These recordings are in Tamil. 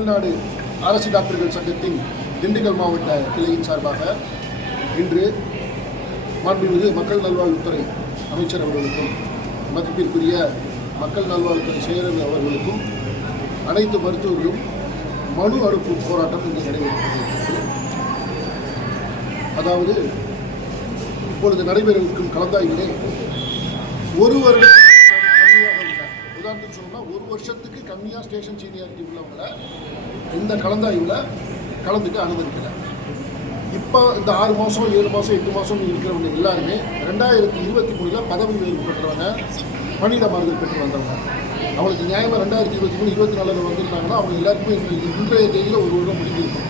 தமிழ்நாடு அரசு டாக்டர்கள் சங்கத்தின் திண்டுக்கல் மாவட்ட கிளையின் சார்பாக இன்று மாண்புமிகு மக்கள் நல்வாழ்வுத்துறை அமைச்சர் அவர்களுக்கும் மதிப்பிற்குரிய மக்கள் நல்வாழ்வுத்துறை செயலர் அவர்களுக்கும் அனைத்து மருத்துவர்களும் மனு அனுப்பும் போராட்டம் இன்று நடைபெறுகிறது. அதாவது இப்பொழுது நடைபெறவிருக்கும் கலந்தாய்விலே ஒரு வருடம் கம்மியாக உள்ள, உதாரணத்துக்கு சொல்லணும்னா ஒரு வருஷத்துக்கு கம்மியாக ஸ்டேஷன் சீனியாரிட்டி உள்ளவங்களை இந்த கலந்தாய்வில் கலந்துக்க அனுமதிக்கலை. இப்போ இந்த 6 மாதம் 7 மாதம் 8 மாதம் இருக்கிறவங்க எல்லாருமே 2023 பதவி உயர்வு பெற்றவங்க, பணியிட மாறுதல் பெற்று வந்தவங்க. அவங்களுக்கு நியாயமாக 2023 24 வந்திருந்தாங்கன்னா அவங்க எல்லாருக்குமே இன்றைய தேதியில் ஒரு வருடம் முடிஞ்சிருக்கும்.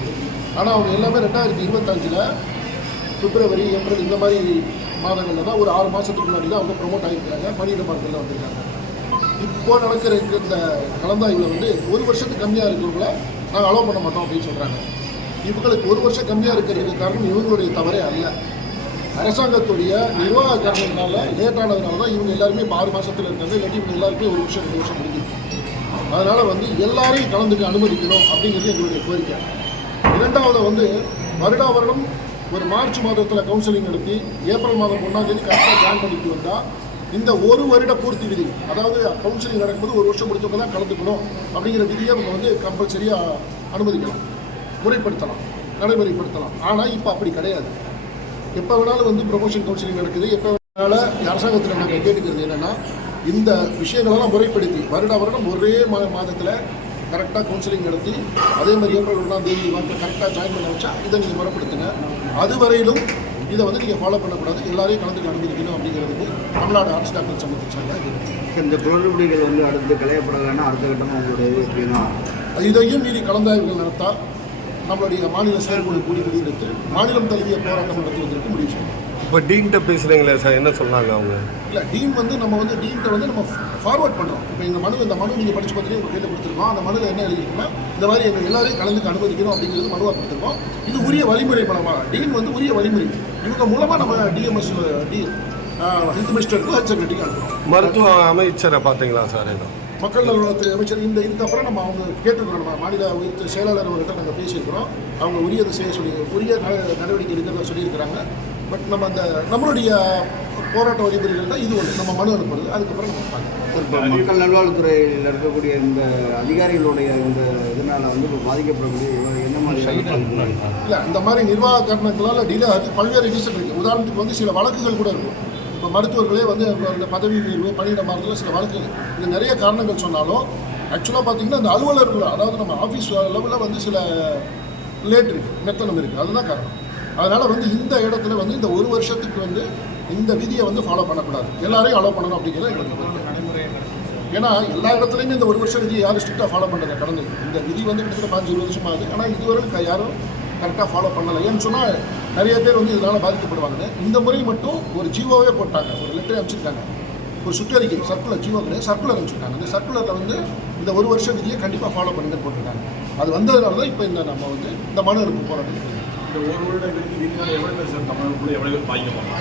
ஆனால் அவங்க எல்லாமே 2025 பிப்ரவரி ஏப்ரல் இந்த மாதிரி மாதங்களில் தான் ஒரு 6 மாதத்துக்கு முன்னாடி தான் அவங்க ப்ரொமோட் ஆகியிருக்காங்க, பணியிட மாறுதலில் வந்திருக்காங்க. இப்போ நடக்கிற இந்த கலந்தாய்வில் வந்து ஒரு வருஷத்துக்கு கம்மியாக இருக்கிறவங்கள நாங்கள் அலோவ் பண்ண மாட்டோம் அப்படின்னு சொல்கிறாங்க. இவங்களுக்கு ஒரு வருஷம் கம்மியாக இருக்கிறதுக்கு காரணம் இவங்களுடைய தவறே அல்ல, அரசாங்கத்துடைய நிர்வாக காரணத்தினால லேட்டானதுனால தான் இவங்க எல்லாருமே இப்போ 6 மாதத்தில் இருக்காங்க. இல்லாட்டி இவங்க எல்லாருமே 1 வருஷம் 2 வருஷம் முடிஞ்சிருக்கு. அதனால் வந்து எல்லாரையும் கலந்துக்க அனுமதிக்கணும் அப்படிங்கிறது எங்களுடைய கோரிக்கை. இரண்டாவது வந்து வருடம் ஒரு மார்ச் மாதத்தில் கவுன்சிலிங் நடத்தி ஏப்ரல் மாதம் 1ஆம் தேதி கரெக்டாக ஜாயின் பண்ணிட்டு வந்தால் இந்த ஒரு வருட பூர்த்தி விதி, அதாவது கவுன்சிலிங் நடக்கும்போது 1 வருஷம் முடித்தவங்க தான் கலந்துக்கணும் அப்படிங்கிற விதியை அவங்க வந்து கம்பல்சரியாக அனுமதிக்கலாம், முறைப்படுத்தலாம், நடைமுறைப்படுத்தலாம். ஆனால் இப்போ அப்படி கிடையாது. எப்போ வேணாலும் வந்து ப்ரொமோஷன் கவுன்சிலிங் நடக்குது. எப்போ வேணாலும் அரசாங்கத்தில் நாங்கள் கேட்டுக்கிறது என்னென்னா, இந்த விஷயங்களெல்லாம் முறைப்படுத்தி வருடம் ஒரே மாதத்தில் கரெக்டாக கவுன்சிலிங் நடத்தி அதே மாதிரி ஏப்ரல் 1ஆம் தேதி கரெக்டாக ஜாயின் பண்ண வச்சா இதை நீங்கள் முறைப்படுத்துங்க. அதுவரையிலும் இதை வந்து நீங்கள் ஃபாலோ பண்ணக்கூடாது, எல்லாரையும் கலந்துக்க அனுமதிக்கணும் அப்படிங்கிறதுக்கு தமிழ்நாடு அரசு டாக்டர் சங்கத்தின் சார்பாக இந்த குளறுபடிகள் வந்து அடுத்து களையப்படலைன்னா அடுத்த கட்டமாக உங்களுடைய இது எப்படின்னா இதையும் மீறி கலந்தாய்வுகள் நடத்தா நம்மளுடைய மாநில செயற்குழு கூடி முடிவெடுத்து மாநிலம் தழுவிய போராட்டம் நடத்துவதற்கு முடிவு செய்யணும். இப்போ டீன்கிட்ட பேசுகிறீங்களே சார், என்ன சொன்னாங்க அவங்க? இல்லை, டீன் வந்து நம்ம வந்து டீன்கிட்ட வந்து நம்ம ஃபார்வர்ட் பண்ணுறோம். இப்போ இந்த மனு நீங்கள் படித்து பார்த்துட்டு உங்கள் கையில் கொடுத்துருக்கோம். அந்த மனுவில் என்ன எழுதிருக்குன்னா, இந்த மாதிரி எங்கள் எல்லாரையும் கலந்துக்கு அனுமதிக்கணும் அப்படிங்கிறது மனுவாக கொடுத்துருக்கோம். இது உரிய வழிமுறை மூலமாக டீன் வந்து உரிய வழிமுறை இவங்க மூலமாக நம்ம டிஎம்எஸ் ஹெல்த் மினிஸ்டருக்கு ஹெல்த் செக்ரட்டரிக்கு அனுப்புகிறோம். மருத்துவ அமைச்சரை பார்த்தீங்களா சார்? ஏதோ மக்கள் நல்வாழ்வுத்துறை அமைச்சர் இதுக்கப்புறம் நம்ம அவங்க கேட்டுருக்கிறோம். நம்ம மாநில உயர் செயலாளர் அவர்கிட்ட நாங்கள் பேசியிருக்கிறோம். அவங்க உரியதை செய்ய சொல்லி உரிய நடவடிக்கை எடுக்கிறதா சொல்லியிருக்கிறாங்க. பட் நம்ம அந்த நம்மளுடைய போராட்ட வழிமுறைகள் தான் இது ஒன்று, நம்ம மனு அனுப்புறது. அதுக்கப்புறம் நம்ம பார்க்கலாம். மக்கள் நல்வாழ்வுத்துறையில் இருக்கக்கூடிய இந்த அதிகாரிகளுடைய இந்த இதனால் வந்து இப்போ பாதிக்கப்படக்கூடிய என்ன மாதிரி இல்லை, இந்த மாதிரி நிர்வாக காரணங்களால் டிலே ஆகி பல்வேறு ரீசன் இருக்குது. உதாரணத்துக்கு வந்து சில வழக்குகள் கூட இருக்கும். இப்போ மருத்துவர்களே வந்து இந்த பதவி உயர்வு, பணியிட மாறுதல் சில வழக்குகள், இது நிறைய காரணங்கள் சொன்னாலும் ஆக்சுவலாக பார்த்தீங்கன்னா இந்த அலுவலர்கள், அதாவது நம்ம ஆஃபீஸ் லெவலில் வந்து சில லேட் இருக்குது, மெத்தனம் இருக்குது, அதுதான் காரணம். அதனால் வந்து இந்த இடத்துல வந்து இந்த 1 வருஷத்துக்கு வந்து இந்த விதியை வந்து ஃபாலோ பண்ணக்கூடாது, எல்லாரையும் அலோவ் பண்ணணும் அப்படிங்கிறது எங்களுக்கு நடைமுறை. ஏன்னா எல்லா இடத்துலையுமே இந்த 1 வருஷம் விதியை யாரும் ஸ்ட்ரிக்டாக ஃபாலோ பண்ணுறது கடந்து இந்த விதி வந்து கிட்டத்தட்ட 15-20 வருஷம் ஆகுது. ஆனால் இதுவரை யாரும் கரெக்டாக ஃபாலோ பண்ணலை. ஏன்னு சொன்னால் நிறைய பேர் வந்து இதனால் பாதிக்கப்படுவாங்க. இந்த முறை மட்டும் ஒரு ஜிஓவே போட்டாங்க, ஒரு லெட்டர் அனுப்பிச்சிருக்காங்க, ஒரு சுற்றறிக்கை, சர்க்குலர், ஜிஓ கிடையாது, சர்க்குலர் அனுப்பிச்சிருக்காங்க. இந்த சர்க்குலரில் வந்து இந்த 1 வருஷம் விதியை கண்டிப்பாக ஃபாலோ பண்ணுங்கன்னு போட்டிருக்காங்க. அது வந்ததுனால தான் இப்போ இந்த நம்ம வந்து இந்த மனு அனுப்பு போராட்டம். இந்த 1 வருடம்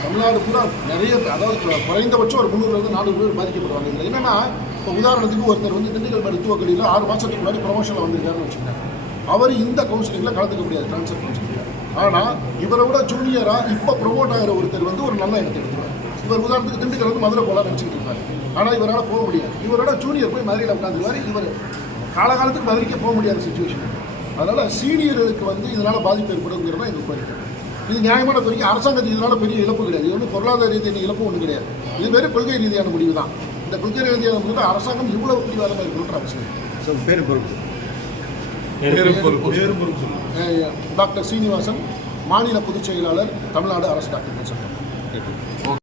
தமிழ்நாடு பூரா நிறைய, அதாவது குறைந்தபட்சம் ஒரு 300 400 பேர் பாதிக்கப்படுவாங்க. இதில் என்னென்னா, இப்போ உதாரணத்துக்கு ஒருத்தர் வந்து திண்டுக்கல் மருத்துவக் கல்லூரியில் 6 மாதத்துக்கு முன்னாடி ப்ரொமோஷனில் வந்திருக்காருன்னு வச்சுக்கோங்க. அவர் இந்த கவுன்சிலிங்கில் கலந்துக்க முடியாது, ட்ரான்ஸ்ஃபர் கவுன்சிலிங். ஆனால் இவரை விட ஜூனியராக இப்போ ப்ரொமோட் ஆகிற ஒருத்தர் வந்து ஒரு நல்ல இடத்தை எடுத்துருவார். இவர் உதாரணத்துக்கு திண்டுக்கல் வந்து மதுரை போல நினச்சிக்கிட்டு இருப்பார். ஆனால் இவரால் போக முடியாது. இவரோட ஜூனியர் போய் மதுரையில் உட்காந்துருவார். இவர் காலகாலத்துக்கு மதுரைக்கே போக முடியாத சுச்சுவேஷன். அதனால் சீனியர்களுக்கு வந்து இதனால் பாதிப்பு ஏற்படுங்கிறது தான் எங்களுக்கு கோரிக்கை. இது நியாயமான கோரிக்கை. அரசாங்கத்துக்கு இதனால் பெரிய இழப்பு கிடையாது. இது வந்து பொருளாதார ரீதியான இழப்பு ஒன்றும் கிடையாது. இது வேறு கொள்கை ரீதியான முடிவு தான். இந்த கொள்கை ரீதியான முடிவு அரசாங்கம் இவ்வளவு பிடிவாதமாக இருக்கணுன்ற அவசியம். பேர் பொறுப்பு டாக்டர் சீனிவாசன், மாநில பொதுச் செயலாளர், தமிழ்நாடு அரசு டாக்டர்கள் சங்கம்.